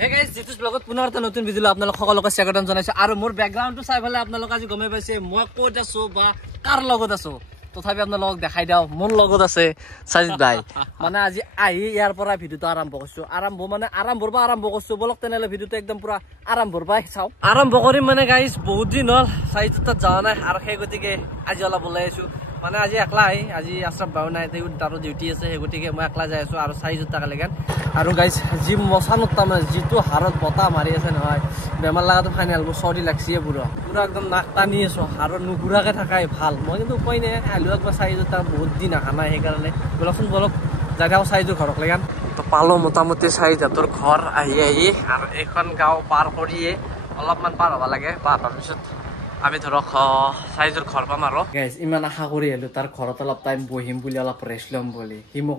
Hey guys, জিতুস ব্লগত পুনৰ এটা নতুন ভিডিঅ আপোনালোক সকলোকে স্বাগতম জনাইছো আৰু মোৰ ব্যাকগ্ৰাউণ্ডটো চাই ফলে আপোনালোক আজি গমে পাইছে মই ক'ত আছো বা কাৰ লগত আছো তথাপি আপোনালোক দেখাই দাও মোৰ লগত আছে সাজিদ ভাই মানে আজি আহি ইয়াৰ পৰা ভিডিঅটো আৰম্ভ কৰিছো বলক তেনেলে ভিডিঅটো একদম পুৰা আৰম্ভৰ পৰা চাও আৰম্ভ কৰিম মানে গাইজ বহুত দিন হল সাজিদ তাত যোৱা নাই আৰু সেই গতিকে আজি অলপ ওলাই আছো মানে আজি একলা আজি আশ্ৰফ বাউ নাই তাৰো ডিউটি আছে সেই গতিকে মই একলা যাই আছো আৰু সাজিদ তাক লেগান আৰু গাইজ যি মছানত তাৰমানে যিটো হাৰত বতাহ মাৰি আছে নহয় বেমাৰ লগাটো ফাইনেল মোৰ চৰ্দি লাগছে পুৰা একদম নাক টানি আছো আৰু নুঘুৰাকে থাকাই ভাল মই কিন্তু উপায় নাই আলু একবাৰ সাজিদ তাক বহুত দিন অহা নাই সেইকাৰণে বলক জাগাও সাজিদ ঘৰক লেগান তো পালো মোটামুটি সাজিদৰ ঘৰ আহি আৰু এখন গাঁও পাৰ কৰিয়ে অলপমান পাৰ হ'ব লাগে পাৰ হোৱাৰ পিছত আমি ধৰক সাজিদৰ ঘৰ পাম আৰু গাইজ ইমান আশা কৰি আহিলো তাৰ ঘৰত অলপ টাইম বহিম বুলি অলপ ৰেষ্ট ল'ম বুলি সি মোক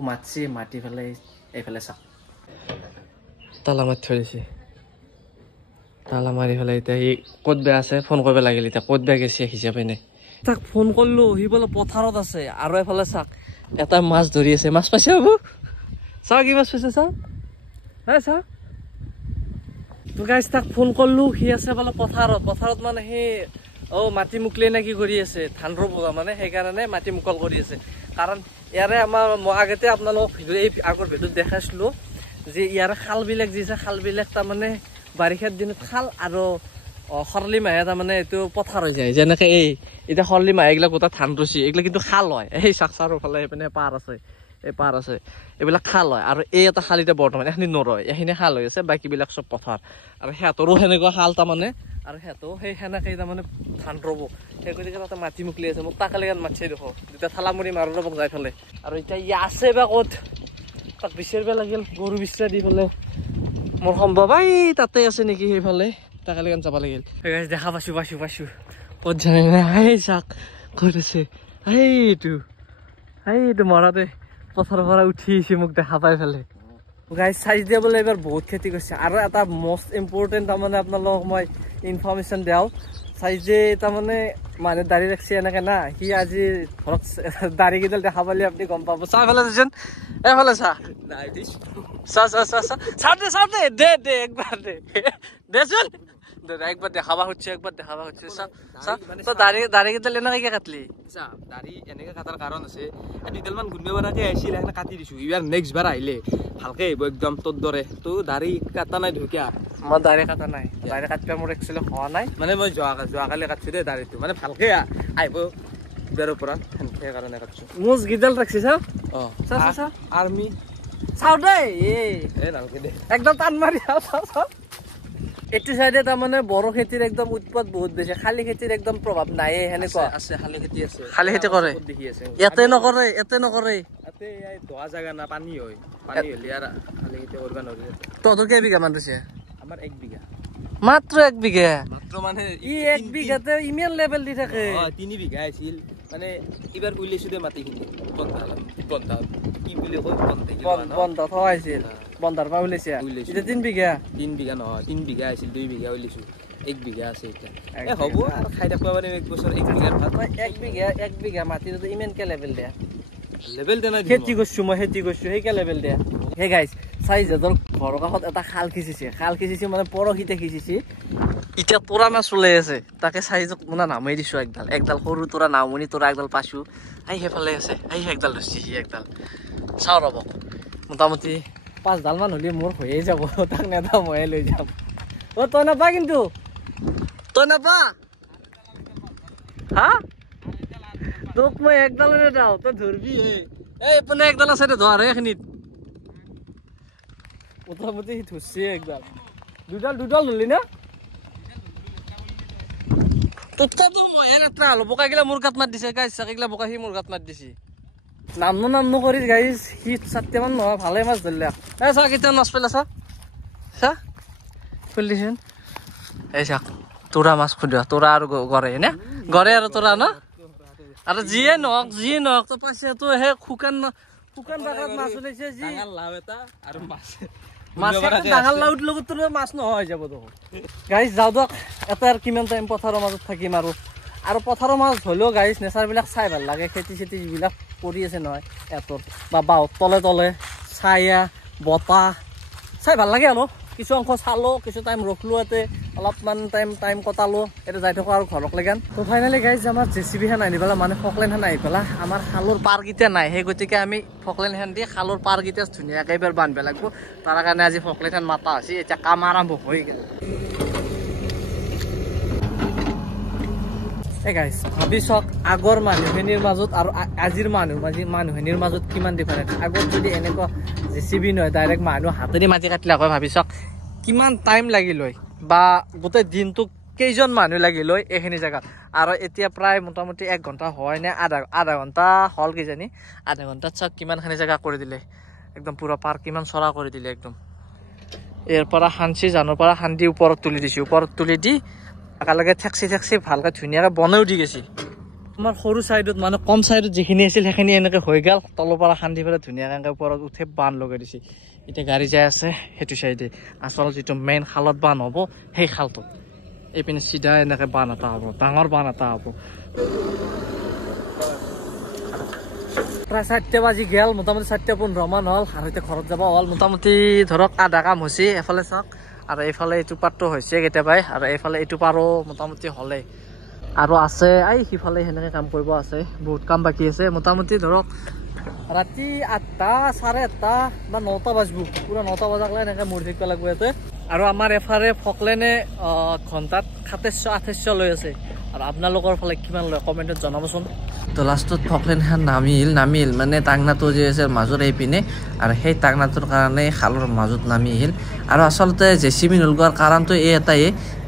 মাতি পেলাই এইফালে চাওক তালা মাৰি থৈ দিছে তালা মাৰি পেলাই এতিয়া সি ক'ত বেয়া আছে ফোন কৰিব লাগিল এতিয়া ক'ত বেয়া গেছে হিচাপে নাই তাক ফোন কৰিলো সি বোলে পথাৰত আছে আৰু এফালে চাওক এটা মাছ ধৰি আছে মাছ পাইছে বাবু চাওক কি মাছ পাইছে চাওক চাওক তো গাইজ তাক ফোন কৰিলো সি আছে বোলে পথাৰত মানে সি মাটি মুকলি নে কি কৰি আছে ধান ৰুব মানে সেইকাৰণে মাটি মুকল কৰি আছে কাৰণ ইয়াৰে আমাৰ মই আগতে আপোনালোকক এই আগৰ ভিডিঅ'ত দেখাইছিলো যে ইয়াৰ খালবিলাক যি আছে খালবিলাক তাৰমানে বাৰিষাৰ দিনত খাল আৰু খৰলি মাহে তাৰমানে এইটো পথাৰ হৈ যায় যেনেকে এতিয়া খৰলি মাহে এইবিলাক গোটেই ধান ৰুচি এইবিলাক কিন্তু খাল হয় এই চাকচাৰৰ ফালে সেইপিনে পাৰ আছে এইবিলাক খাল হয় আৰু এই এটা খাল এতিয়া বৰ্তমান এইখিনি নৰয় এইখিনি খাল হৈ আছে বাকীবিলাক চব পথাৰ আৰু সিহঁতৰো সেনেকুৱা খাল তাৰমানে আৰু সিহঁতেও সেই সেনেকে তাৰমানে ধান ৰুব সেই গতিকে তাতে মাটি মুকলি আছে মোক তাকে লেগান মাতিছে দেখো যেতিয়া থালামুৰি মাৰো ৰ'বক যাই ফেলে আৰু এতিয়া ই আছে বা ক'ত তাক বিচাৰিব লাগিল গৰু বিচাৰ দি পেলাই মোৰ সম্ভৱ তাতে আছে নেকি সেইফালে তাকে লেগান যাব লাগিল দেখা পাইছো ক'ত জানে নাই চাক ক'ত আছে এইটো মৰাতে পথাৰৰ পৰা উঠি আহিছে মোক দেখা পাই ফেলে গাইজ চাইজ দিয়া বোলে এইবাৰ বহুত খেতি কৰিছে আৰু এটা মষ্ট ইম্পৰ্টেণ্ট তাৰমানে আপোনালোকক মই ইনফৰ্মেশ্যন দিওঁ চাইজে তাৰমানে মানে দাড়ি ৰাখছে এনেকে না সি আজি ঘৰত দাড়ি কেইডাল দেখা পালে আপুনি গম পাব চাহ ফেলে দেচোন এফালে চাহ দে একবাৰ দেচোন একবাৰ দেখাবা খুজিছে দাড়ি কেইডাল এনেকে কাটলি দাড়ি এনেকে কাটাৰ কাৰণ আছে দুডালমান গুণবে বৰাকে আহিছিল সেইকাৰণে কাটি দিছো এইবাৰ নেক্সট বাৰ আহিলে ভালকে আহিব একদম তোৰ দৰে তো দাড়ি কাটা নাই ঢুকিয়া মই দাড়ি কাটা নাই দাড়ি কাটিব মোৰ একচুৱেলি হোৱা নাই মানে মই যোৱাকালি কাটছো দেই দাড়িটো মানে ভালকে আহিব বেৰৰ পৰা সেইকাৰণে কাটছো মুজ গিডাল ৰাখছি চা আৰ্মি চাও দেই নালকে দে একদম টান মাৰি এইটো চাইডে তাৰমানে বড়ো খেতিৰ একদম উৎপাদ বহুত বেছি খালী খেতিৰ একদম প্ৰভাৱ নাই সেনেকুৱা আছে খালী খেতি কৰে ইয়াতে নকৰে ধোৱা জাগা না পানী হয় পানী হলে আৰু খালী খেতি কৰিব নোৱাৰি তহঁতৰ কেইবিঘা মান দিছে আমাৰ 1 বিঘা মাত্ৰ 1 বিঘা মানে 1 বিঘাতে ইমান লেভেল দি থাকে 3 বিঘা আছিল মানে এইবাৰ উলিয়াইছো দে মাটিখিনি বন্ধা কি বুলি কয় বন্ধ থোৱাইছিল বন্ধাৰ পৰা উলিয়াইছে এতিয়া 3 বিঘা নহয় 3 বিঘা আছিল 2 বিঘা উলিয়াইছো 1 বিঘা আছে এতিয়া হ'ব আৰু খাই থাকবা মানে 1 বছৰ 1 বিঘাৰ ভাত 1 বিঘা মাটিতে ইমানকে লেভেল দিয়া নাই খেতি কৰিছো সেইকে লেভেল দিয়া হে গাইজ সাইজৰ ঘৰৰ কাষত এটা খাল খিচিছে মানে পৰহিতে খিচিছে এতিয়া তোৰা মাছ ওলাই আছে তাকে সাইজক মানে নামাই দিছো একডাল সৰু তোৰা নামনি তোৰা একডাল পাছো সেইফালে আছে একডাল ধৰিছে একডাল চাওঁ ৰ'ব মোটামুটি 5ডাল মান হ'লে মোৰ হৈয়ে যাব তাক নেদা ময়ে লৈ যাম তই নাপা কিন্তু হা তোক মই একডাল নেদাও তই ধৰবি এইপিনে একডাল আছে ধৰ এইখিনিত মোটামুটি সি ধৰছে একডাল দুডাল ধৰলি না তোতকাতো মইহে নেত্ৰা হলো বোকাগিলা মোৰ গাত মাত দিছে গাইছ চাকিগিলা বোকা সি মোৰ গাত মাত দিছে নামনো কৰি গাইছ সি 7টামান নহয় ভালে মাছ ধৰলে চা কেইটামান মাছ পেলা চা খুলিছেন চাক তোৰা মাছ খুদিয়া তোৰা আৰু গৰে আৰু তোৰা ন আৰু যিয়ে নহওক তো পাইছে তো সেই শুকান জাগাত মাছ ওলাইছে যি লাভ এটা আৰু মাছ ডাঙৰ লাউত লগত তোৰ মাছ নহয় যাব দেখোন গাইজ যাওঁ দিয়ক এটাৰ কিমান টাইম পথাৰৰ মাজত থাকিম আৰু পথাৰৰ মাছ হ'লেও গাইজ নেচাৰবিলাক চাই ভাল লাগে খেতি যিবিলাক কৰি আছে নহয় এহঁতৰ বা বাঁহৰ তলে ছায়া বতাহ চাই ভাল লাগে আৰু কিছু অংশ চালো কিছু টাইম ৰখলো ইয়াতে অলপমান টাইম কটালো এটা যাই থাকো আৰু ঘৰক লেগান তো ফাইনেলি গাইজ আমাৰ জেচিবি খান আনি পেলাই মানে ফকলেন খান আহি পেলাই আমাৰ খালৰ পাৰকেইটা নাই সেই গতিকে আমি ফকলেন খান দি খালৰ পাৰকেইটা ধুনীয়াকৈ এবাৰ বান্ধিব লাগিব তাৰ কাৰণে আজি ফকলেন খান মাতা হৈছে এতিয়া কাম আৰম্ভ হৈ গ'ল এই গাইজ ভাবি চাওক আগৰ মানুহখিনিৰ মাজত আৰু আজিৰ মানুহখিনিৰ মাজত কিমান ডিফাৰেঞ্চ আগত যদি এনেকুৱা জেচিবি নহয় ডাইৰেক্ট মানুহ হাতেদি মাটি কাটিলে হয় ভাবি চাওক কিমান টাইম লাগিল হয় বা গোটেই দিনটো কেইজন মানুহ লাগিল হয় এইখিনি জেগাত আৰু এতিয়া প্ৰায় মোটামুটি 1 ঘণ্টা হয় নে আধা ঘণ্টা হ'ল কিজানি আধা ঘণ্টাত চাওক কিমানখিনি জেগা কৰি দিলে একদম পুৰা পাৰ্ক কিমান চৰা কৰি দিলে একদম ইয়াৰ পৰা সাঞ্চি জানৰ পৰা শান্তি ওপৰত তুলি দিছে ওপৰত তুলি দি একেলগে ঠেকচি ভালকৈ ধুনীয়াকৈ বনাইও দি গৈছে আমাৰ সৰু চাইডত মানে কম চাইডত যিখিনি আছিল সেইখিনি এনেকৈ হৈ গ'ল তলৰ পৰা খান্দি পেলাই ধুনীয়াকৈ ওপৰত উঠে বান্ধ লগাই দিছে এতিয়া গাড়ী যাই আছে সেইটো চাইডে আচলতে যিটো মেইন খালত বান্ধ হ'ব সেই খালটোত এইপিনে চিধা এনেকৈ বান্ধ এটা হ'ব ডাঙৰ বান্ধ এটা হ'ব প্ৰায় 4টা বাজি গ'ল মোটামুটি 4:15 মান হ'ল আৰু এতিয়া ঘৰত যাব হ'ল মোটামুটি ধৰক আধা কাম হৈছে এফালে চাওক আৰু এইফালে এইটো পাৰটো হৈছে কেতিয়াবাই আৰু এইফালে এইটো পাৰো মোটামুটি হ'লে আৰু আছে এই সিফালে সেনেকৈ কাম কৰিব আছে বহুত কাম বাকী আছে মোটামুটি ধৰক ৰাতি 8টা 8:30 বা 9টা বাজিব পুৰা 9টা বজাকলৈ এনেকৈ মৰি থাকিব লাগিব ইয়াতে আৰু আমাৰ এফালে ফকলেনে ঘণ্টাত 2700-2800 লৈ আছে আৰু আপোনালোকৰ ফালে কিমান লয় কমেণ্টত জনাবচোন তো লাষ্টত ফকলেন খান নামিল মানে টাংনাটো যে আছে মাজত এইপিনে আৰু সেই টাংনাটোৰ কাৰণে খালৰ মাজত নামি আহিল আৰু আচলতে জেচিবি নলগোৱাৰ কাৰণটো এই এটাই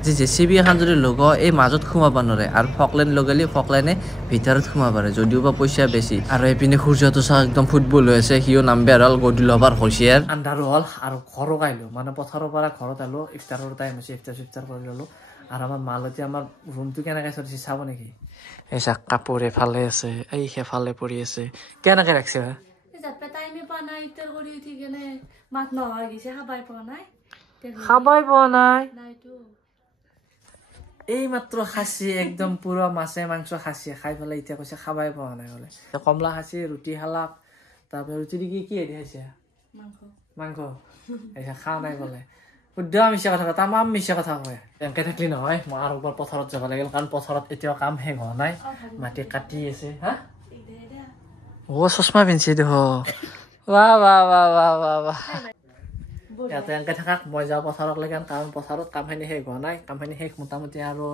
যে জেচিবি এখন যদি লগাও এই মাজত সোমাব নোৱাৰে আৰু ফকলেন লগালে ফকলেনে ভিতৰত সোমাব পাৰে যদিও বা পইচা বেছি আৰু এইপিনে সূৰ্যটো চাওক একদম ফুটবল হৈ আছে সিও নামবে আৰু গধূলি হবাৰ হুঁচিয়াৰ আন্ধাৰো হ'ল আৰু ঘৰক আহিলোঁ মানে পথাৰৰ পৰা ঘৰত আহিলোঁ ইফতাৰৰ টাইম হৈছে ইফতাৰ কৰি ল'লোঁ আৰু আমাৰ মালতী আমাৰ ৰুমটো কেনেকৈ চলিছে চাব নেকি এই চাক কাপোৰ এফালে আছে এই সেফালে পৰি আছে কেনেকৈ ৰাখছে খাবাই পোৱা নাই এই মাত্ৰ খাচী একদম পুৰা মাছে মাংস খাচী খাই পেলাই এতিয়া কৈছে খাবাই পোৱা নাই বোলে কমলা খাচী ৰুটি খালাক তাৰপৰা ৰুটি দি কি হেৰি খাইছে মাংস খোৱা নাই বোলে শুদ্ধ মিছা কথা কয় তামাম মিছা কথা কয় এনেকৈ থাকলি নহয় মই আৰু একবাৰ পথাৰত যাব লাগিল কাৰণ পথাৰত এতিয়াও কাম শেষ হোৱা নাই মাটি কাটি আছে হা চশমা পিন্ধিছে দেখ ইয়াতে এনেকৈ থাকাক মই যাওঁ পথাৰত লাগে কাৰণ পথাৰত কামখিনি শেষ হোৱা নাই কামখিনি শেষ মোটামুটি আৰু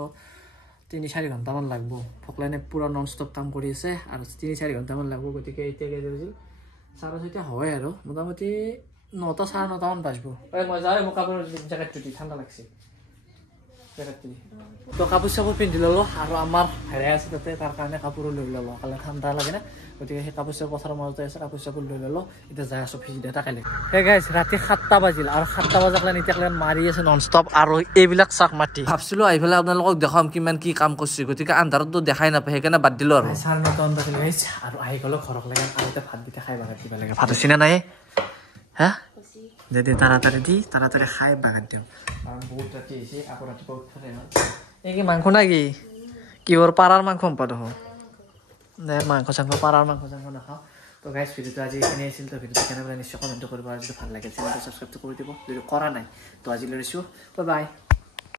3-4 ঘণ্টামান লাগব ফকলেনে পুৰা নন ষ্টপ কাম কৰি আছে আৰু 3-4 ঘণ্টামান লাগব গতিকে এতিয়া কেইটা বাজিল 6:30 হয় আৰু মোটামুটি 9টা 9:30 মান বাজিব মই যাওঁ মোৰ কাপোৰ জেকেট টুটি ঠাণ্ডা লাগছে তো কাপোৰ চাপোৰ পিন্ধি ল'লোঁ আৰু আমাৰ হেৰাই আছে তাতে তাৰ কাৰণে কাপোৰো লৈ ল'লোঁ কালি ঠাণ্ডা লাগে না গতিকে সেই কাপোৰ চাপোৰ পথাৰৰ মাজতে আছে কাপোৰ চাপোৰ লৈ ল'লোঁ এতিয়া যাই আছোঁ ভিজি এটা কাইলৈ সেই গাইজ ৰাতি 7টা বাজিল আৰু 7টা বজাকলৈ এতিয়ালৈ মাৰি আছে নন ষ্টপ আৰু এইবিলাক চাক মাটি ভাবছিলোঁ আহি পেলাই আপোনালোকক দেখাম কিমান কি কাম কৰিছে গতিকে আন্ধাৰতো দেখাই নাপায় সেইকাৰণে বাদ দিলোঁ আৰু 9:30 বাজিল গাইজ আৰু আহি গ'লোঁ ঘৰক লাগে আৰু এতিয়া ভাতকেইটা খাই বাগাত দিব লাগে ভাত হৈছে নে নাই হা যদি তাড়াতাড়ি খাই বাগাত দিওঁ কাৰণ বহুত ৰাতি হৈছে আকৌ ৰাতিপুৱা উঠিলে হ'ল এই কি মাংস না কি কিহৰ পাৰাৰ মাংস সম্পাদ হওঁ মাংস চাংস পাৰাৰ মাংস চাংস নাখাওঁ তো গাইজ ভিডিঅ'টো আজি এইখিনি আছিল তো ভিডিঅ'টো কেনেকৈ নিশ্চয় কমেণ্ট কৰিব আৰু যদি ভাল লাগে চেনেলটো ছাবস্ক্ৰাইবটো কৰি দিব যদি কৰা নাই তো আজিলৈ লৈছোঁ বাই